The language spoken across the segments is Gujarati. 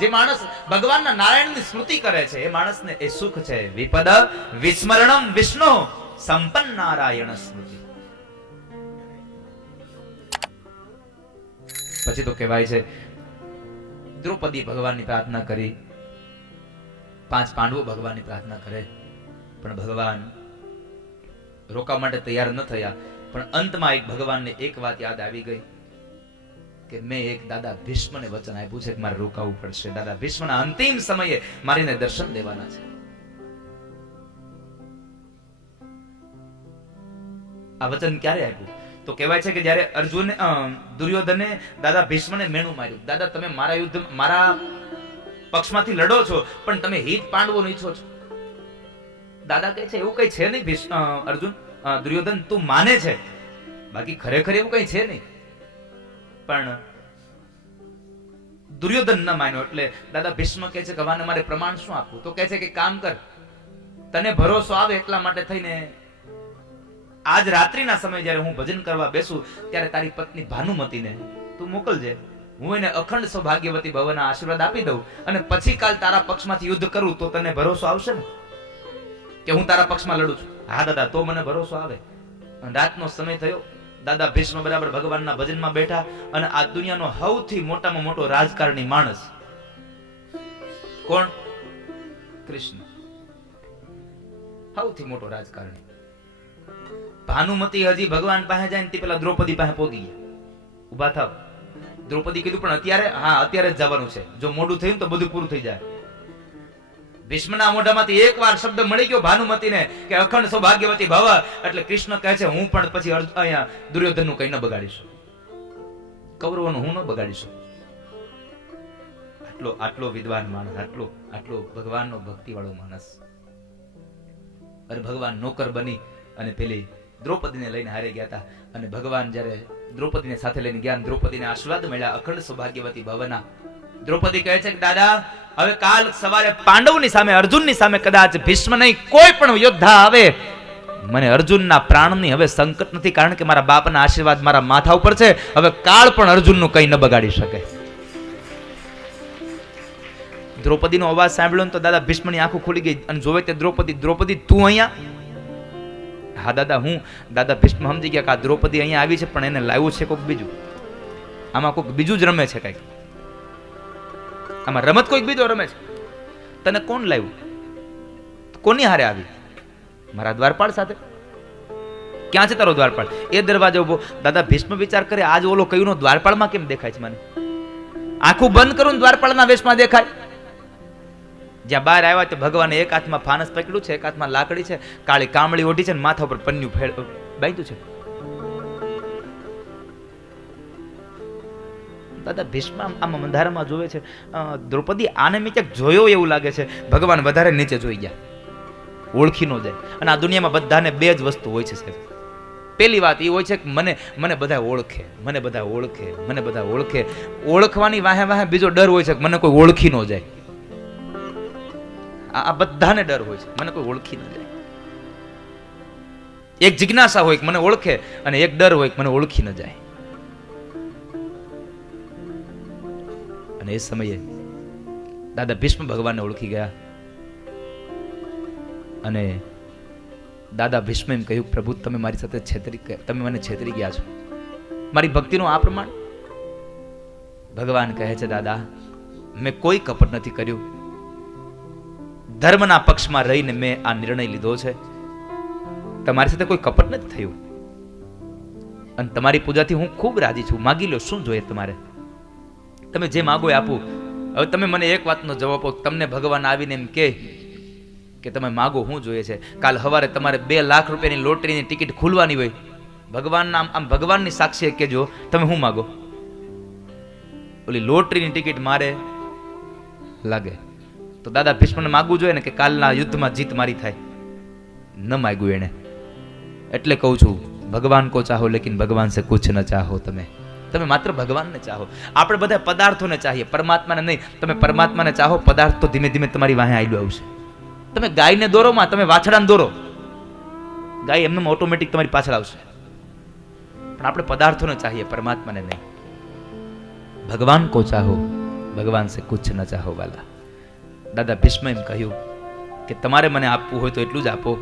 જે માણસ ભગવાનના નારાયણની સ્મૃતિ કરે છે એ માણસને એ સુખ છે. વિપદ વિસ્મરણમ વિષ્ણુ સંપન્ન નારાયણ સ્મૃતિ. પછી તો કહેવાય છે દ્રૌપદી ભગવાનની પ્રાર્થના કરી, 5 પાંડવો ભગવાનની પ્રાર્થના કરે, પણ ભગવાન રોકવા માટે તૈયાર ન થયા. પણ અંતમાં એક ભગવાનને એક વાત યાદ આવી ગઈ કે મેં એક દાદા ભીષ્મને વચન આપ્યું છે કે મારે રોકાવું પડશે. દાદા ભીષ્મના અંતિમ સમયે મારીને દર્શન દેવાના છે. આ વચન ક્યારે આપ્યું? તો કહેવાય છે કે જ્યારે દુર્યોધને દાદા ભીષ્મને મેણું માર્યું. દાદા તમે મારા યુદ્ધ મારા પક્ષમાંથી લડો છો, પણ તમે હિત પાંડવોનું ઈચ્છો છો. દાદા કહે છે એવું કઈ છે નહીં અર્જુન, દુર્યોધન તું માને છે, બાકી ખરેખર એવું કઈ છે નહીં. પણ દુર્યોધન ન માન્યો એટલે દાદા ભીષ્મ કહે છે કે હવે મારે પ્રમાણ શું આપવું? તો કહે છે કે કામ કર, તને ભરોસો આવે એટલા માટે થઈને આજ રાત્રિના સમયે જ્યારે હું ભજન કરવા બેસું ત્યારે તારી પત્ની ભાનુમતીને તું મોકલજે. હું એને અખંડ સૌભાગ્યવતી ભવના આશીર્વાદ આપી દઉં અને પછી કાલ તારા પક્ષમાંથી યુદ્ધ કરું તો તને ભરોસો આવશે ને કે હું તારા પક્ષમાં લડું છું? હા દાદા, તો મને ભરોસો આવે. રાતનો સમય થયો, દાદા ભીષ્મ બરાબર ભગવાનના ભજનમાં બેઠા અને આ દુનિયાનો સૌથી મોટામાં મોટો રાજકારણી માણસ કોણ? કૃષ્ણ. સૌથી મોટો રાજકારણી. ભાનુમતી હજી ભગવાન પાસે જાય ને તે પેલા દ્રૌપદી પાસે પહોંચી ગયા. ઉભા થાવ. દ્રૌપદી કીધું પણ અત્યારે? હા, અત્યારે જ જવાનું છે. જો મોડું થયું તો બધું પૂરું થઈ જાય. ભીષ્મના મોઢામાંથી એકવાર શબ્દ મળી ગયો ભાનુમતીને કે અખંડ સૌભાગ્યવતી ભવ, એટલે કૃષ્ણ કહે છે હું પણ પછી અહીંયા દુર્યોધનનું કઈ ન બગાડીશું, કૌરવોનું હું ન બગાડીશું. આટલો વિદ્વાન માણસ, આટલો ભગવાનનો ભક્તિ વાળો માણસ. અરે ભગવાન નોકર બની અને પેલી દ્રૌપદીને લઈને હારે ગયા હતા અને ભગવાન જ્યારે દ્રૌપદીને સાથે લઈને ગયા, દ્રૌપદીને આશીર્વાદ મળ્યા અખંડ સૌભાગ્યવતી ભવના. દ્રૌપદી કહે છે કે દાદા હવે કાલ સવારે પાંડવની સામે, અર્જુનની સામે કદાચ ભીષ્મ નહીં કોઈ પણ યોદ્ધા આવે, મને અર્જુનના પ્રાણની હવે સંકટ નથી, કારણ કે મારા બાપના આશીર્વાદ મારા માથા ઉપર છે. હવે કાળ પણ અર્જુનનું કંઈ ન બગાડી શકે. દ્રૌપદીનો અવાજ સાંભળ્યો ને તો દાદા ભીષ્મની આંખો ખુલી ગઈ અને જોવે તે દ્રૌપદી તું અહીંયા? હા દાદા હું. દાદા ભીષ્મ સમજી ગયા કે આ દ્રૌપદી અહીંયા આવી છે પણ એને લાવ્યું છે કોઈક બીજું, આમાં કોઈક બીજું જ રમે છે, કઈક આમાં રમત કોઈક બીજો રમે છે. તને કોણ લાવ્યું? કોની હારે આવી? મારા દ્વારપાળ સાથે. ક્યાં છે તારો દ્વારપાળ? એ દરવાજે ઉભો. દાદા ભીષ્મ વિચાર કરે આજ ઓલો કયુંનો દ્વારપાળમાં કેમ દેખાય છે મને? આંખું બંધ કરું દ્વારપાળના વેશમાં દેખાય. જ્યાં બહાર આવ્યા તો ભગવાને એક હાથમાં ફાનસ પકડ્યું છે, એક હાથમાં લાકડી છે, કાળી કામળી ઓઢી છે, માથા ઉપર પન્યું બાંધ્યું છે. દાદા ભીષ્મ આમ અંધારામાં જોવે છે. દ્રૌપદી આને મેં ક્યાંક જોયો એવું લાગે છે. ભગવાન વધારે નીચે જોઈ ગયા, ઓળખી ન જાય. અને આ દુનિયામાં બધાને બે જ વસ્તુ હોય છે સાહેબ. પહેલી વાત એ હોય છે કે મને બધા ઓળખે, મને બધા ઓળખે, મને બધા ઓળખે. ઓળખવાની વાહે વાહે બીજો ડર હોય છે કે મને કોઈ ઓળખી ન જાય. આ બધાને ડર હોય છે, મને કોઈ ઓળખી ન જાય. એક જિજ્ઞાસા હોય કે મને ઓળખે અને એક ડર હોય કે મને ઓળખી ન જાય. અને એ સમયે દાદા ભીષ્મ ભગવાનને ઓળખી ગયા અને દાદા ભીષ્મ એમ કહ્યું પ્રભુ તમે મારી સાથે તમે મને છેતરી ગયા છો, મારી ભક્તિનું આ પ્રમાણ? ભગવાન કહે છે દાદા મેં કોઈ કપટ નથી કર્યું, ધર્મના પક્ષમાં રહીને મેં આ નિર્ણય લીધો છે. તમારી સાથે કોઈ કપટ નથી થયું અને તમારી પૂજાથી હું ખૂબ રાજી છું. માગી લો, શું જોઈએ તમારે? તમે જે માગો એ આપું. હવે તમે મને એક વાતનો જવાબ આપો, તમને ભગવાન આવીને એમ કે તમે માગો શું જોઈએ છે? કાલ સવારે તમારે 2 લાખ રૂપિયાની લોટરીની ટિકિટ ખુલવાની હોય, ભગવાનના આમ ભગવાનની સાક્ષી કેજો તમે શું માગો? ઓલી લોટરીની ટિકિટ મારે લાગે તો દાદા ભીષ્મને માગવું જોઈએ ને કે કાલના યુદ્ધમાં જીત મારી થાય. ન માગ્યું એને. એટલે કહું છું ભગવાન કો ચાહો લેકિન ભગવાન સે કુછ ન ચાહો. તમે માત્ર ભગવાનને ચાહો. આપણે બધા પદાર્થોને ચાહીએ, પરમાત્માને નહીં. તમે પરમાત્માને ચાહો, પદાર્થ તો ધીમે ધીમે તમારી વાહે આયલું આવશે. તમે ગાયને દોરોમાં, તમે વાછડાને દોરો, ગાય એમને ઓટોમેટિક તમારી પાછળ આવશે. પણ આપણે પદાર્થોને ચાહીએ, પરમાત્માને નહીં. ભગવાન કો ચાહો ભગવાન સે કુછ ન ચાહો વાલા. દાદા ભીષ્મ એમ કહ્યું કે તમારે મને આપવું હોય તો એટલું જ આપો.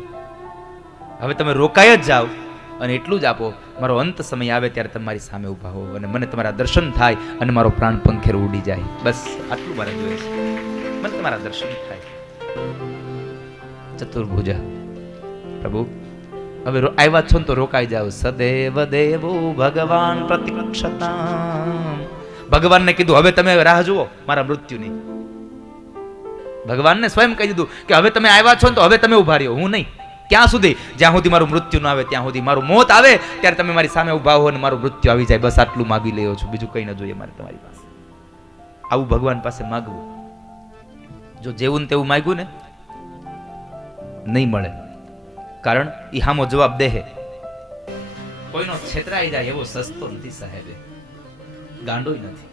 હવે તમે રોકાય જ જાઓ અને એટલું જ આપો. મારો અંત સમય આવે ત્યારે તમારી સામે ઊભા હો અને મને તમારા દર્શન થાય અને મારો પ્રાણ પંખેર ઉડી જાય. બસ આટલું મારે જોઈએ છે. મને તમારા દર્શન થાય. ચતુર્ભુજા પ્રભુ હવે આવ્યા છો ને તો રોકાઈ જાઓ. સદેવ દેવો ભગવાન પ્રતિક્ષતા. ભગવાનને કીધું હવે તમે રાહ જુઓ મારા મૃત્યુની. ભગવાનને સ્વયં કહી દીધું કે હવે તમે આવ્યા છો ને તો હવે તમે ઉભા રહ્યો, હું નહીં. ક્યાં સુધી? જ્યાં સુધી મારું મૃત્યુ ન આવે ત્યાં સુધી. મારું મોત આવે ત્યારે તમે મારી સામે ઉભા હો અને મારું મૃત્યુ આવી જાય. બસ આટલું માગી લેવો છું, બીજું કઈ ન જોઈએ મારે તમારી પાસે. આવું ભગવાન પાસે માગવું. જો જેવું ને તેવું માગ્યું ને નહીં મળે. કારણ એ હામો જવાબ દેહે. કોઈનો છેતરાઈ જાય એવો સસ્તો નથી સાહેબે, ગાંડોય નથી.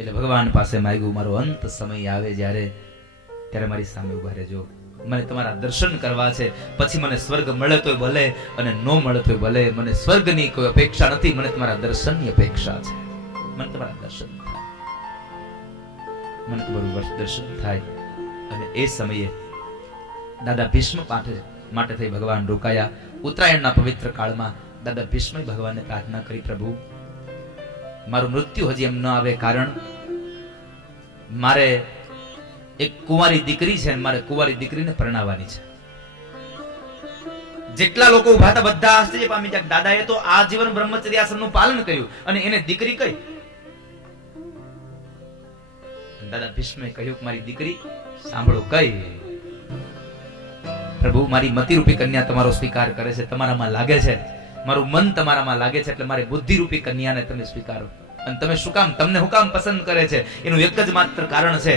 એટલે ભગવાન પાસે માંગ્યું મારો અંત સમય આવે જ્યારે ત્યારે મારી સામે ઉભા રહેજો. મને તમારા દર્શન કરવા છે. પછી મને સ્વર્ગ મળે તોય ભલે અને ન મળે તોય ભલે. મને સ્વર્ગની કોઈ અપેક્ષા નથી, મને તમારા દર્શનની અપેક્ષા છે. મને તમારા દર્શન થાય, મને તમારું દર્શન થાય. અને એ સમયે દાદા ભીષ્મ માટે થઈ ભગવાન રોકાયા. ઉત્તરાયણના પવિત્ર કાળમાં દાદા ભીષ્મે ભગવાનને પ્રાર્થના કરી, પ્રભુ મારું મૃત્યુ હજી એમ ન આવે, કારણ મારે એક કુંવારી દીકરી છે, મારે કુંવારી દીકરીને પરણાવવાની છે. જેટલા લોકો ઉભા હતા બધા આશ્ચર્ય પામી ગયા. દાદાએ તો આજીવન બ્રહ્મચર્ય આશ્રમનું પાલન કર્યું અને એને દીકરી કઈ? દાદા ભીષ્મે કહ્યું, મારી દીકરી સાંભળો કઈ. પ્રભુ મારી મતિરૂપી કન્યા તમારો સ્વીકાર કરે છે, તમારામાં લાગે છે, મારું મન તમારામાં લાગે છે, એટલે મારી બુદ્ધિરૂપી કન્યાને તમે સ્વીકારો. અને તમે શું કામ, તમને હું કામ પસંદ કરે છે એનું એક જ માત્ર કારણ છે.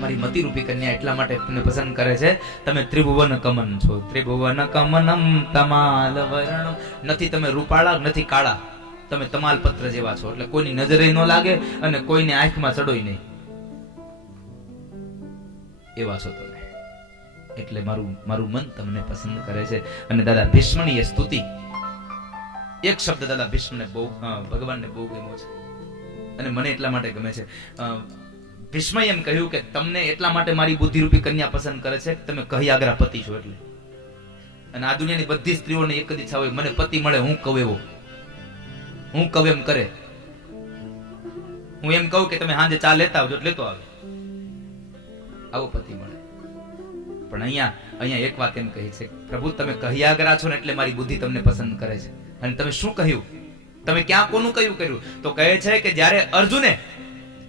મારી મતિરૂપી કન્યા એટલા માટે તમને પસંદ કરે છે, તમે ત્રિભુવન કમન છો. ત્રિભુવન કમનમ તમાલ વર્ણમ. નથી તમે રૂપાળા, નથી કાળા, તમે તમાલ પત્ર જેવા છો. એટલે કોઈની નજરે ન લાગે અને કોઈની આંખમાં ચડોય નહીં, એવા છો તમે. એટલે મારું મન તમને પસંદ કરે છે. અને દાદા ભીષ્મની એ સ્તુતિ, એક શબ્દ દાદા ભીષ્મને બહુ, ભગવાનને બહુ ગમ્યો છે અને મને એટલા માટે ગમે છે. ભીષ્મએ એમ કહ્યું કે તમને એટલા માટે મારી બુદ્ધિરૂપી કન્યા પસંદ કરે છે કે તમે કહી આગરા પતિ છો એટલે. અને આ દુનિયાની બધી સ્ત્રીઓને એક જ ઈચ્છા હોય, મને પતિ મળે, હું કહું એવો, હું કહું એમ કરે. હું એમ કહું કે તમે સાંજે ચા લેતા આવજો, લેતો આવે, આવો પતિ મળે. પણ અહીંયા એક વાત એમ કહી છે, પ્રભુ તમે કહી આગરા છો ને એટલે મારી બુદ્ધિ તમને પસંદ કરે છે. અને તમે શું કહ્યું, તમે ક્યાં કોનું કયું કર્યું? તો કહે છે કે જ્યારે અર્જુને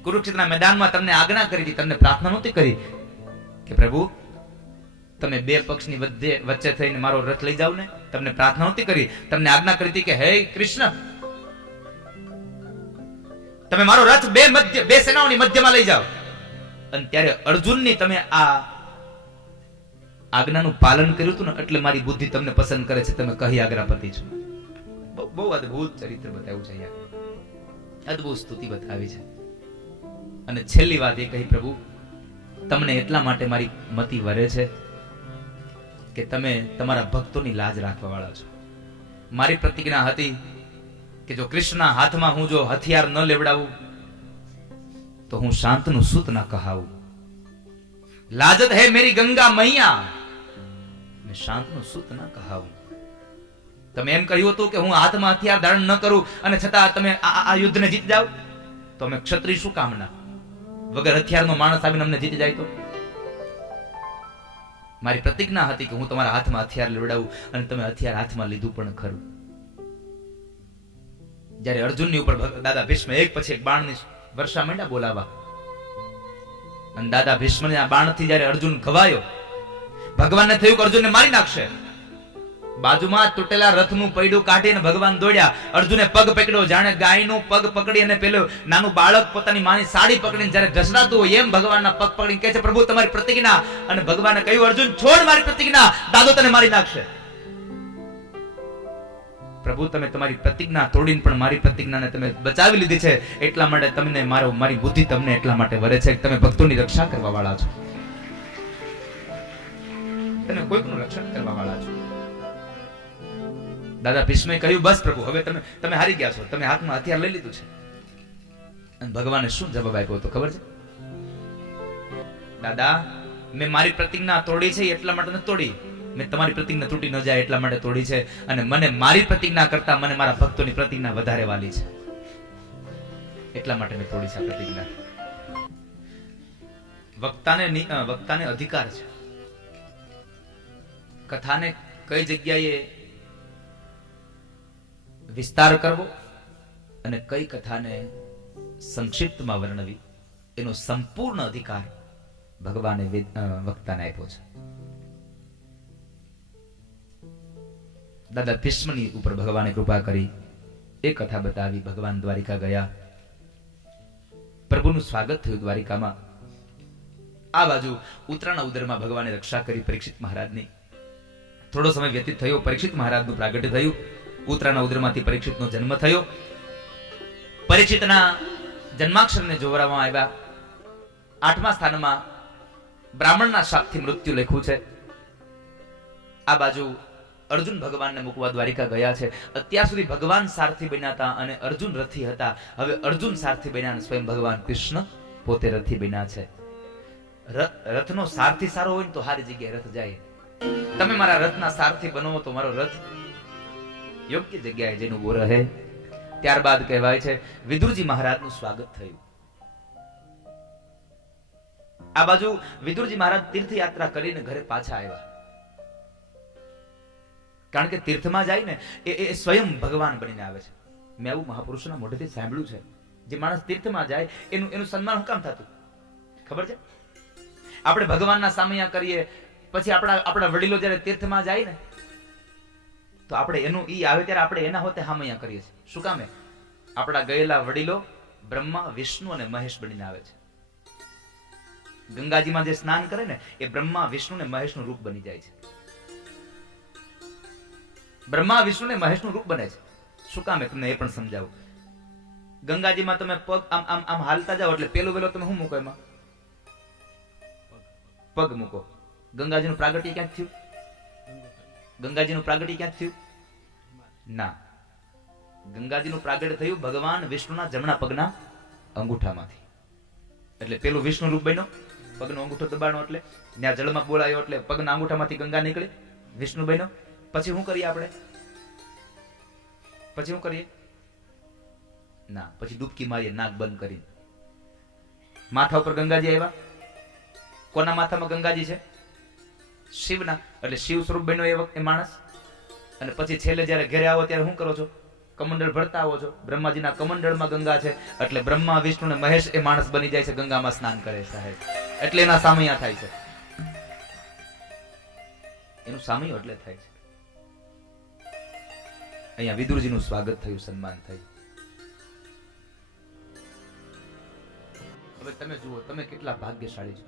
કુરુક્ષેત્રના મેદાનમાં તમને આજ્ઞા કરી હતી, તમને પ્રાર્થના નહોતી કરી કે પ્રભુ તમે બે પક્ષની વચ્ચે થઈને મારો રથ લઈ જાવ ને? તમને પ્રાર્થના નહોતી કરી, તમને આજ્ઞા કરી હતી કે હે કૃષ્ણ તમે મારો રથ બે સેનાઓની મધ્યમાં લઈ જાઓ. અને ત્યારે અર્જુનની તમે આ આજ્ઞાનું પાલન કર્યું હતું ને એટલે મારી બુદ્ધિ તમને પસંદ કરે છે, તમે કહી આજ્ઞાપતિ છો. બહુ અદભુત ચરિત્ર બતાવ્યું છે અહીંયા, અદભુત સ્તુતિ બતાવી છે. અને છેલ્લી વાત એ કહી, પ્રભુ તમને એટલા માટે મારી મતિ વરે છે કે તમે તમારા ભક્તોની લાજ રાખવા વાળા છો. મારી પ્રતિજ્ઞા હતી કે જો કૃષ્ણના હાથમાં હું જો હથિયાર ન લેવડાવું તો હું શાંતનું સૂત ના કહાવું. લાજત હે મેરી ગંગા મૈયા, મેં શાંતનું સૂત ના કહાવું. તમે એમ કહ્યું હતું કે હું હાથમાં હથિયાર ધારણ ન કરું અને છતાં તમે આ યુદ્ધને જીતી જાવ, તો અમે ક્ષત્રિય શું કામના? વગર હથિયારનો માણસ આવીને અમને જીતી જાય તો? મારી પ્રતિજ્ઞા હતી કે હું તમારા હાથમાં હથિયાર લેવડાવું અને તમે હથિયાર હાથમાં લીધું પણ ખરું. જ્યારે અર્જુનની ઉપર દાદા ભીષ્મ એક પછી એક બાણની વર્ષા માંડ્યા બોલાવા, અને દાદા ભીષ્મને આ બાણથી જ્યારે અર્જુન ઘવાયો, ભગવાનને થયું કે અર્જુનને મારી નાખશે. બાજુમાં તૂટેલા રથનું પૈડું કાઢીને ભગવાન દોડ્યા. અર્જુને પગ પકડ્યો, જાણે ગાયનું પગ પકડી અને પેલું નાનું બાળક પોતાની માની સાડી પકડીને જ્યારે ઢસડાતું હોય એમ ભગવાનના પગ પકડીને કહે છે, પ્રભુ તમારી પ્રતિજ્ઞા. અને ભગવાને કહ્યું, અર્જુન છોડ મારી પ્રતિજ્ઞા, દાદો તને મારી નાખશે. પ્રભુ તમે તમારી પ્રતિજ્ઞા તોડીને પણ મારી પ્રતિજ્ઞાને તમે બચાવી લીધી છે, એટલા માટે તમને મારી બુદ્ધિ તમને એટલા માટે વરે છે કે તમે ભક્તોની રક્ષા કરવા વાળા છો, તમે કોઈકનું રક્ષણ કરવા વાળા છો. દાદા ભીષ્મે કહ્યું, બસ પ્રભુ, હવે તમે હારી ગયા છો, તમે હાથમાં હથિયાર લઈ લીધું છે. અને ભગવાને શું જવાબ આપ્યો હતો ખબર છે? દાદા, મેં મારી પ્રતિજ્ઞા તોડી છે એટલા માટે નથી તોડી, મેં તમારી પ્રતિજ્ઞા તૂટી ન જાય એટલા માટે તોડી છે. અને મને મારી પ્રતિજ્ઞા કરતા મને મારા ભક્તોની પ્રતિજ્ઞા વધારે વાલી છે, એટલા માટે મેં તોડી છે આ પ્રતિજ્ઞા. વક્તાને અધિકાર છે કથાને કઈ જગ્યાએ વિસ્તાર કરવો અને કઈ કથાને સંક્ષિપ્તમાં વર્ણવી, એનો સંપૂર્ણ અધિકાર ભગવાને વક્તાને આપ્યો છે. દાદા ભીષ્મની ઉપર ભગવાને કૃપા કરી, એ કથા બતાવી. ભગવાન દ્વારિકા ગયા, પ્રભુનું સ્વાગત થયું દ્વારિકામાં. આ બાજુ ઉત્તરાના ઉદરમાં ભગવાને રક્ષા કરી પરીક્ષિત મહારાજની. થોડો સમય વ્યતીત થયો, પરીક્ષિત મહારાજનું પ્રાગટ્ય થયું. ઉત્તરાના ઉદરમાંથી પરીક્ષિતનો જન્મ થયો. પરીક્ષિતના જન્માક્ષરને જોવરાવવામાં આવ્યા. 8મા સ્થાનમાં બ્રાહ્મણના શાપથી મૃત્યુ લખ્યું છે. આ બાજુ અર્જુન ભગવાનને મૂકવા દ્વારિકા ગયા છે. અત્યાર સુધી ભગવાન સારથી બન્યા હતા અને અર્જુન રથી હતા. હવે અર્જુન સારથી બન્યા અને સ્વયં ભગવાન કૃષ્ણ પોતે રથી બન્યા છે. રથનો સારથી સારો હોય ને તો સારી જગ્યાએ રથ જાય. તમે મારા રથના સારથી બનો તો મારો રથ યોગ્ય જગ્યાએ જઈને ઉભો રહે. ત્યારબાદ કહેવાય છે વિદુરજી મહારાજનું સ્વાગત થયું. આ બાજુ વિદુરજી મહારાજ તીર્થયાત્રા કરીને ઘરે પાછા આવ્યા. કારણ કે તીર્થમાં જાય ને એ સ્વયં ભગવાન બનીને આવે છે. મેં આવું મહાપુરુષોના મોઢેથી સાંભળ્યું છે. જે માણસ તીર્થમાં જાય એનું સન્માન શું કામ થતું ખબર છે? આપણે ભગવાનના સામૈયા કરીએ, પછી આપણા વડીલો જયારે તીર્થમાં જાય ને તો આપણે એનું ઈ આવે ત્યારે આપણે એના હોતે સામૈયા કરીએ છીએ. શું કામે? આપણા ગયેલા વડીલો બ્રહ્મા, વિષ્ણુ અને મહેશ બનીને આવે છે. ગંગાજીમાં જે સ્નાન કરે ને એ બ્રહ્મા, વિષ્ણુ ને મહેશનું રૂપ બની જાય છે. બ્રહ્મા, વિષ્ણુ ને મહેશનું રૂપ બને છે. શું કામે? તમને એ પણ સમજાવું. ગંગાજીમાં તમે પગ આમ હાલતા જાઓ એટલે પેલું તમે શું મૂકો? એમાં પગ મૂકો. ગંગાજીનું પ્રાગટ્ય ક્યાંક થયું? ગંગાજીનું પ્રાગટ્ય ક્યાંક થયું? ના, ગંગાજીનું પ્રાગટ્ય થયું ભગવાન વિષ્ણુના જમણા પગના અંગૂઠામાંથી. એટલે પેલું વિષ્ણુ રૂપ બન્યો, પગનો અંગૂઠો દબાણો એટલે ત્યાં જળમાં બોલાયો એટલે પગના અંગૂઠામાંથી ગંગા નીકળી, વિષ્ણુ બન્યો. પછી શું કરીએ આપણે? પછી શું કરીએ? ના, પછી ડૂબકી મારીએ નાક બંધ કરીને. માથા ઉપર ગંગાજી આવ્યા. કોના માથામાં ગંગાજી છે? શિવના. એટલે શિવ સ્વરૂપ બન્યો એ વખતે માણસ. અને પછી છેલ્લે જયારે ઘરે આવો ત્યારે શું કરો છો? કમંડળ ભરતા આવો છો. બ્રહ્માજીના કમંડળમાં ગંગા છે એટલે બ્રહ્મા, વિષ્ણુ ને મહેશ એ માણસ બની જાય છે. ગંગામાં સ્નાન કરે સાહેબ, એટલે એના સામૈયા થાય છે. એનું સામૈયું એટલે થાય છે. અહીંયા વિદુરજીનું સ્વાગત થયું, સન્માન થયું. હવે તમે જુઓ, તમે કેટલા ભાગ્યશાળી છો.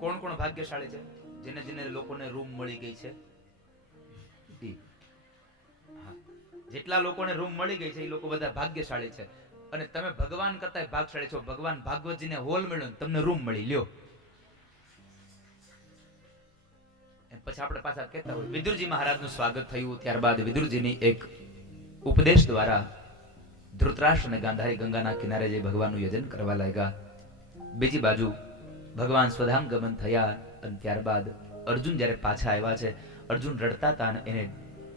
કોણ કોણ ભાગ્યશાળી છે? જેને લોકોને રૂમ મળી ગઈ છે. જેટલા લોકોને રૂમ મળી ગઈ છે એ લોકો બધા ભાગ્યશાળી છે. અને તમે ભગવાન કરતા ભાગશાળી છો. ભગવાન ભાગવતજીને હોલ મળ્યો, તમને રૂમ મળી લ્યો. પછી આપણે પાછા કહેતા હોય વિદુરજી મહારાજનું સ્વાગત થયું. ત્યારબાદ વિદુરજીની એક ઉપદેશ દ્વારા ધૃતરાષ્ટ્ર અને ગાંધારી ગંગાના કિનારે જઈ ભગવાનનું યજન કરવા લાગ્યા. બીજી બાજુ ભગવાન સ્વધામ ગમન થયા અને ત્યારબાદ અર્જુન જ્યારે પાછા આવ્યા છે, અર્જુન રડતા હતા અને એને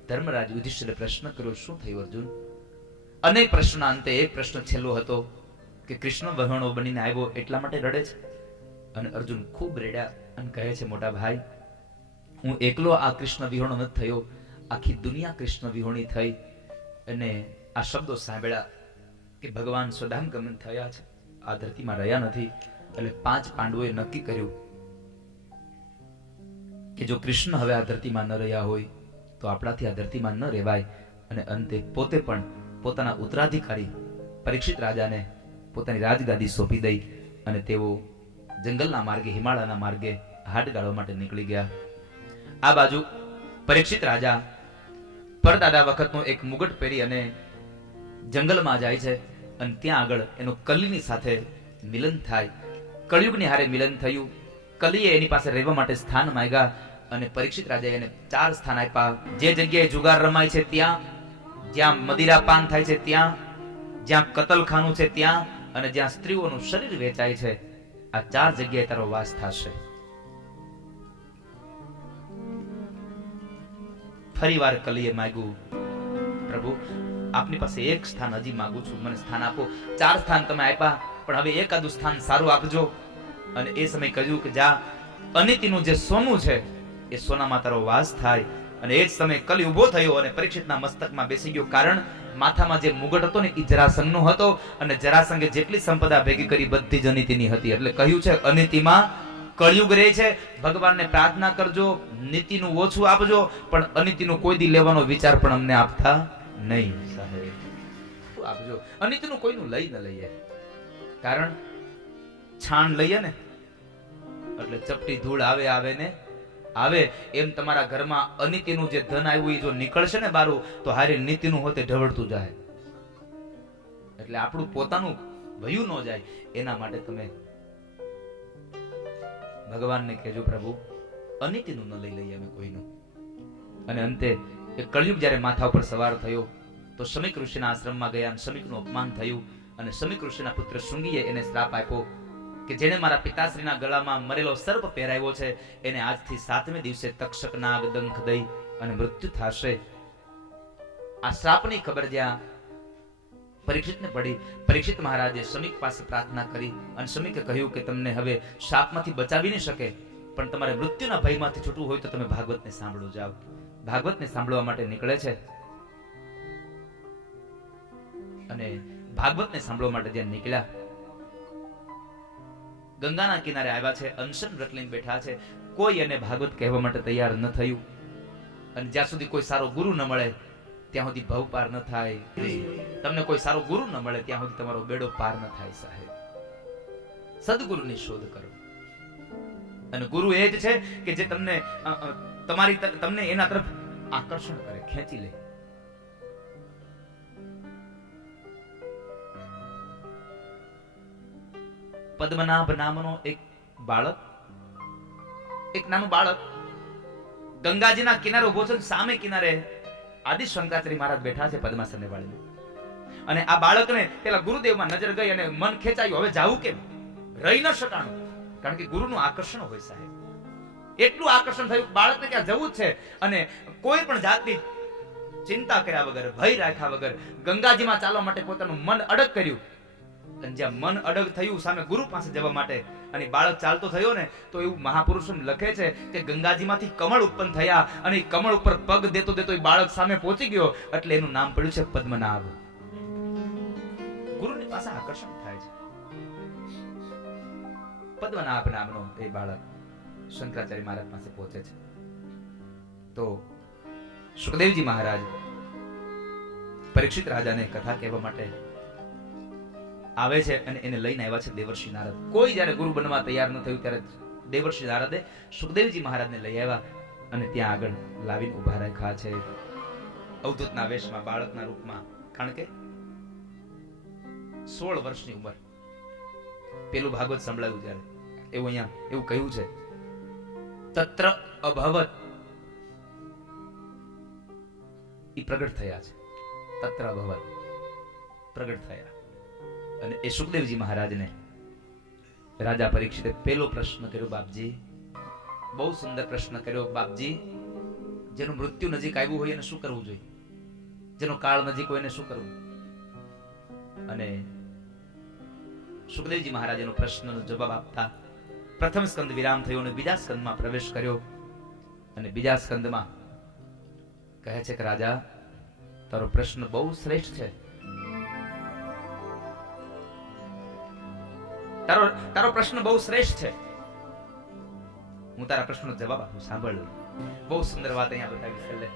ધર્મરાજ યુધિષ્ઠિરે પ્રશ્ન કર્યો, શું થયું અર્જુન? અનેક પ્રશ્નના અંતે એક પ્રશ્ન છેલ્લો હતો કે કૃષ્ણ વહણો બનીને આવ્યો એટલા માટે રડે છે. અને અર્જુન ખૂબ રેડ્યા અને કહે છે, મોટા ભાઈ, હું એકલો આ કૃષ્ણ વિહોણો નથી થયો, આખી દુનિયા કૃષ્ણ વિહોણી થઈ. અને આ શબ્દો સાંભળ્યા કે ભગવાન સ્વધામ ગમન થયા છે, આ ધરતીમાં રહ્યા નથી. એટલે 5 પાંડવોએ નક્કી કર્યું કે જો કૃષ્ણ હવે આ ધરતીમાં ન રહ્યા હોય તો આપણાથી આ ધરતીમાં ન રહેવાય. અને અંતે પોતે પણ પોતાના ઉત્તરાધિકારી પરીક્ષિત રાજાને પોતાની રાજગાદી સોંપી દઈ અને તેઓ જંગલના માર્ગે, હિમાલયના માર્ગે હાડ ગાળવા માટે નીકળી ગયા. આ બાજુ પરીક્ષિત રાજા પરદાદા વખતનો એક મુગટ પહેરી અને જંગલમાં જાય છે અને ત્યાં આગળ એનો કલીની સાથે મિલન થાય. કળિયુગની હારે મિલન થયું. કલીએ એની પાસે રહેવા માટે સ્થાન માંગ્યા અને પરીક્ષિત રાજાએ એને 4 સ્થાન આપ્યા. જે જગ્યાએ જુગાર રમાય છે ત્યાં, જ્યાં મદિરાપાન થાય છે ત્યાં, જ્યાં કતલખાનું છે ત્યાં, અને જ્યાં સ્ત્રીઓનું શરીર વેચાય છે, આ 4 જગ્યાએ તારો વાસ થશે. ફરીવાર કલીએ માંગ્યું, પ્રભુ આપની પાસે એક સ્થાન હજી માંગુ છું, મને સ્થાન આપો. 4 સ્થાન તમે આપ્યા, પણ હવે એકાદું સ્થાન સારું આપજો. અને એ સમય કહ્યું કે જા, અનિતિનું જે સોનું છે એ સોનામાં તારો વાસ થાય. અને એ જ સમયે કલી ઉભો થયો અને પરીક્ષિતના મસ્તકમાં બેસી ગયો. કારણ માથામાં જે મુગટ હતો ને એ જરાસંઘનો હતો, અને જરાસંઘે જેટલી સંપદા ભેગી કરી બધી જ અનિતિની હતી. એટલે કહ્યું છે અનિતિમાં કળિયુગ રહે છે. ભગવાનને પ્રાર્થના કરજો, નીતિનું ઓછું આપજો, પણ અનિતિનું કોઈ દી લેવાનો વિચાર પણ અમને આપતા નહીં સાહેબ. આપજો, અનિતિનું કોઈનું લઈ ન લઈએ. કારણ છાણ લઈએ ને એટલે ચપટી ધૂળ આવે ને આવે. એમ તમારા ઘરમાં અનિતિનું જે ધન આવ્યું એ જો નીકળશે ને બારું, તો હારે નીતિનું હોતે ઢવળતું જાય. એટલે આપણું પોતાનું ભયું ન જાય એના માટે તમે ભગવાનને કહેજો, પ્રભુ અનિતિનું ન લઈ લઈએ અમે કોઈનું. અને અંતે એ કળિયુગ જ્યારે માથા ઉપર સવાર થયો તો શમીક ઋષિના આશ્રમમાં ગયા અને શમીકનું અપમાન થયું. અને શમીક ઋષિના પુત્ર શૃંગીએ એને શ્રાપ આપ્યો કે જેને મારા પિતાશ્રીના ગળામાં મરેલો સર્પ પહેરાવ્યો છે એને આજથી 7મે દિવસે તક્ષક નાગ ડંખ દઈ અને મૃત્યુ થશે. આ શ્રાપની ખબર જ્યાં પરીક્ષિતને પડી, પરીક્ષિત મહારાજે શમીક પાસે પ્રાર્થના કરી અને શમીકે કહ્યું કે તમને હવે શાપમાંથી બચાવી નહીં શકે, પણ તમારે મૃત્યુના ભયમાંથી છૂટવું હોય તો તમે ભાગવતને સાંભળો જાઓ. ભાગવતને સાંભળવા માટે નીકળે છે અને ભાગવતને સાંભળવા માટે જ્યાં નીકળ્યા, ગંગાના કિનારે આવ્યા છે, અનશન વ્રત લઈને બેઠા છે. કોઈ એને ભાગવત કહેવા માટે તૈયાર ન થયું. અને જ્યાં સુધી કોઈ સારો ગુરુ ન મળે ત્યાં સુધી ભવ પાર ન થાય. તમને કોઈ સારો ગુરુ ન મળે ત્યાં સુધી તમારો બેડો પાર ન થાય સાહેબ. સદગુરુની શોધ કરો. અને ગુરુ એ જ છે કે જે તમને તમને એના તરફ આકર્ષણ કરે, ખેંચી લે. પદ્મનાભ નામનો એક નાનું બાળક ગંગાજીના કિનારે ઉભો છે. સામે કિનારે આદિ શંકરાચાર્ય મહારાજ બેઠા છે પદ્માસનને વાળીને. અને આ બાળકને પેલા ગુરુદેવમાં નજર ગઈ અને મન ખેંચાયું. હવે જાવું કેમ? રહી ન શકાણું, કારણ કે ગુરુનું આકર્ષણ હોય સાહેબ. એટલું આકર્ષણ થયું બાળકને ક્યાં જવું જ છે. અને કોઈ પણ જાતની ચિંતા કર્યા વગર, ભય રાખ્યા વગર ગંગાજીમાં ચાલવા માટે પોતાનું મન અડગ કર્યું. અને જ્યાં મન અડગ થયું સામે ગુરુ પાસે જવા માટે, અને બાળક ચાલતો થયો ને, તો એવું મહાપુરુષો લખે છે કે ગંગાજીમાંથી કમળ ઉત્પન્ન થયા અને એ કમળ ઉપર પગ દેતો દેતો એ બાળક સામે પહોંચી ગયો. એટલે એનું નામ પડ્યું છે પદ્મનાભ. ગુરુની પાસે આકર્ષણ થાય છે. પદ્મનાભ નામનો એ બાળક શંકરાચાર્ય મહારાજ પાસે પહોંચે છે. તો સુખદેવજી મહારાજ પરીક્ષિત રાજાને કથા કહેવા માટે આવે છે અને એને લઈને આવ્યા છે દેવર્ષિ નારદ. કોઈ જ્યારે ગુરુ બનવા તૈયાર ન થયું ત્યારે દેવર્ષિ નારદે સુખદેવજી મહારાજને લઈ આવ્યા અને ત્યાં આગળ લાવીને ઉભા રાખ્યા છે અવધૂતના વેશમાં, બાળકના રૂપમાં. કારણ કે 16 વર્ષની ઉંમર. પેલું ભાગવત સંભળાયું ત્યારે એવું અહીંયા એવું કહ્યું છે, તત્ર અભવત ઈ પ્રગટ થયા છે. તત્ર અભવત પ્રગટ થયા. અને એ સુખદેવજી મહારાજને રાજા પરીક્ષિતે પેલો પ્રશ્ન કર્યો, બાપજી બહુ સુંદર પ્રશ્ન કર્યો. બાપજી, જેનું મૃત્યુ નજીક આવ્યું હોય એને શું કરવું જોઈએ? જેનો કાળ નજીક હોય એને શું કરવું? અને સુખદેવજી મહારાજ એનો પ્રશ્નનો જવાબ આપતા પ્રથમ સ્કંદ વિરામ થયો અને બીજા સ્કંદમાં પ્રવેશ કર્યો. અને બીજા સ્કંદમાં કહે છે કે રાજા, તારો પ્રશ્ન બહુ શ્રેષ્ઠ છે. તારો પ્રશ્ન બહુ શ્રેષ્ઠ છે. હું તારા પ્રશ્નનો જવાબ આપું, સાંભળ. બહુ સુંદર વાત અહીંયા બતાવી છે.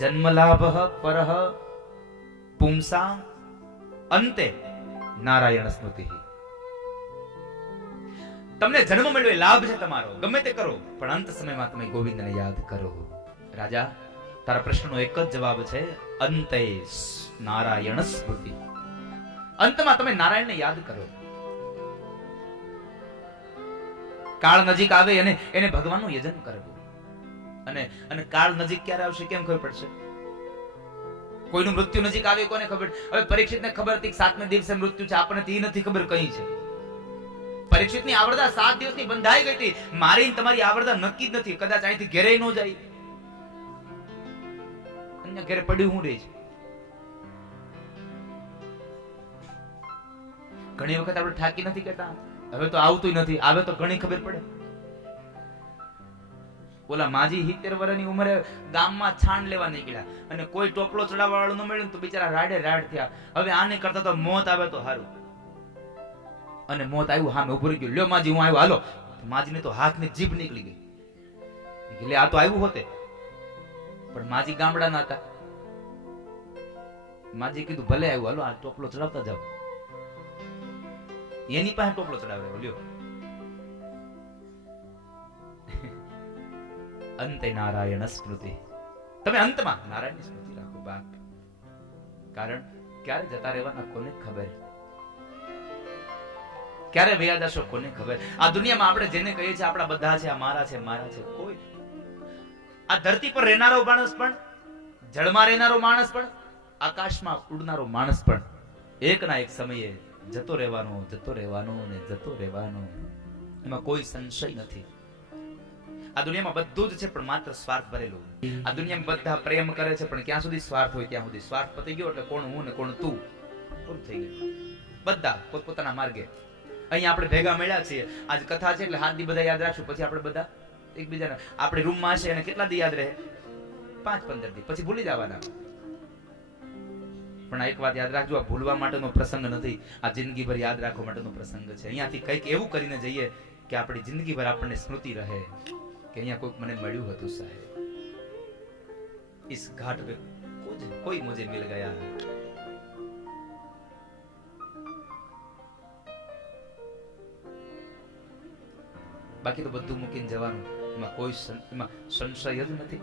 જન્મલાભ પરહ પુંસામ અંતે નારાયણ સ્મૃતિ. તમને જન્મ મળ્યો એ લાભ છે તમારો, ગમે તે કરો, પણ અંત સમયમાં તમે ગોવિંદને યાદ કરો. રાજા, તારા પ્રશ્નનો એક જ જવાબ છે, અંતે નારાયણ સ્મૃતિ. અંતમાં તમે નારાયણને યાદ કરો. કાળ નજીક આવે અને એને ભગવાનનું યજન કરવું. અને અને કાળ નજીક ક્યારે આવશે કેમ ખબર પડશે? કોઈનું મૃત્યુ નજીક આવે કોને ખબર? હવે પરીક્ષિતને ખબર હતી 7મે દિવસે મૃત્યુ છે, આપણને તે નથી ખબર કઈ છે. પરીક્ષિતની આવરદા 7 દિવસની બંધાઈ ગઈ હતી. મારી તમારી આવરદા નક્કી જ નથી, કદાચ અહીંથી ઘેરે ન જાય, અન્ય ઘેરે પડ્યું હું રહે છે. ઘણી વખત આપણે થાકી નથી કહેતા, હવે તો આવતું નથી, આવે તો ઘણી ખબર પડે. ઓલા માજી 70 વર્ષની ઉંમરે ગામમાં છાણ લેવા નીકળ્યા અને કોઈ ટોપલો ચડાવવા વાળું ન મળ્યું તો બિચારા રાડે રાડ થયા. હવે આને કરતા તો મોત આવે તો સારું. અને મોત આવ્યું, હા મેં ઉભું રહી ગયું, લ્યો માજી હું આવ્યો, હાલો. માજીને તો હાથની જીભ નીકળી ગઈ, એટલે આ તો આવ્યું હોતે. પણ માજી ગામડાના હતા. માજી કીધું ભલે આવ્યું, હાલો આ ટોપલો ચડાવતા જાવ. એની પાસે ટોપલો ચડાવ્યો, લ્યો. અંતે નારાયણ સ્મૃતિ. તમે અંતમાં નારાયણની સ્મૃતિ રાખો બાપ. કારણ ક્યારે જતા રહેવાના કોને ખબર, ક્યારે વયા જશો કોને ખબર. આ દુનિયામાં આપણે જેને કહીએ છીએ આપણા બધા છે, આ મારા છે, મારા છે, કોઈ. આ ધરતી પર રહેનારો માણસ પણ, જળમાં રહેનારો માણસ પણ, આકાશમાં ઉડનારો માણસ પણ એક ના એક સમયે જતો રહેવાનો, જતો રહેવાનો ને જતો રહેવાનો. એમાં કોઈ સંશય નથી. આ દુનિયામાં બધું જ છે પણ માત્ર સ્વાર્થ ભરેલું. આ દુનિયામાં બધા પ્રેમ કરે છે પણ ક્યાં સુધી સ્વાર્થ હોય ત્યાં સુધી. સ્વાર્થ પતી ગયો એટલે કોણ હું ને કોણ તું, પૂરું થઈ ગયું. બધા પોતપોતાના માર્ગે. અહીંયા આપણે ભેગા મળ્યા છીએ, આજ કથા છે એટલે 7 દી બધા યાદ રાખશું, પછી આપણે બધા એકબીજાને આપણે રૂમમાં હશે અને કેટલા દી યાદ રહે? 5-15 દી, પછી ભૂલી જવાના. પણ એક વાત યાદ રાખજો, આ ભૂલવા માટેનો પ્રસંગ નથી, આ જિંદગીભર યાદ રાખવા માટેનો પ્રસંગ છે. અહીંયાથી કંઈક એવું કરીને જઈએ કે આપણી જિંદગીભર આપણને સ્મૃતિ રહે કે અહીંયા કોઈક મને મળ્યું હતું સાહેબ, इस घाट पे कोई मुझे मिल गया. બાકી તો બધું મૂકીને જવાનું, એમાં કોઈ સંશય જ નથી.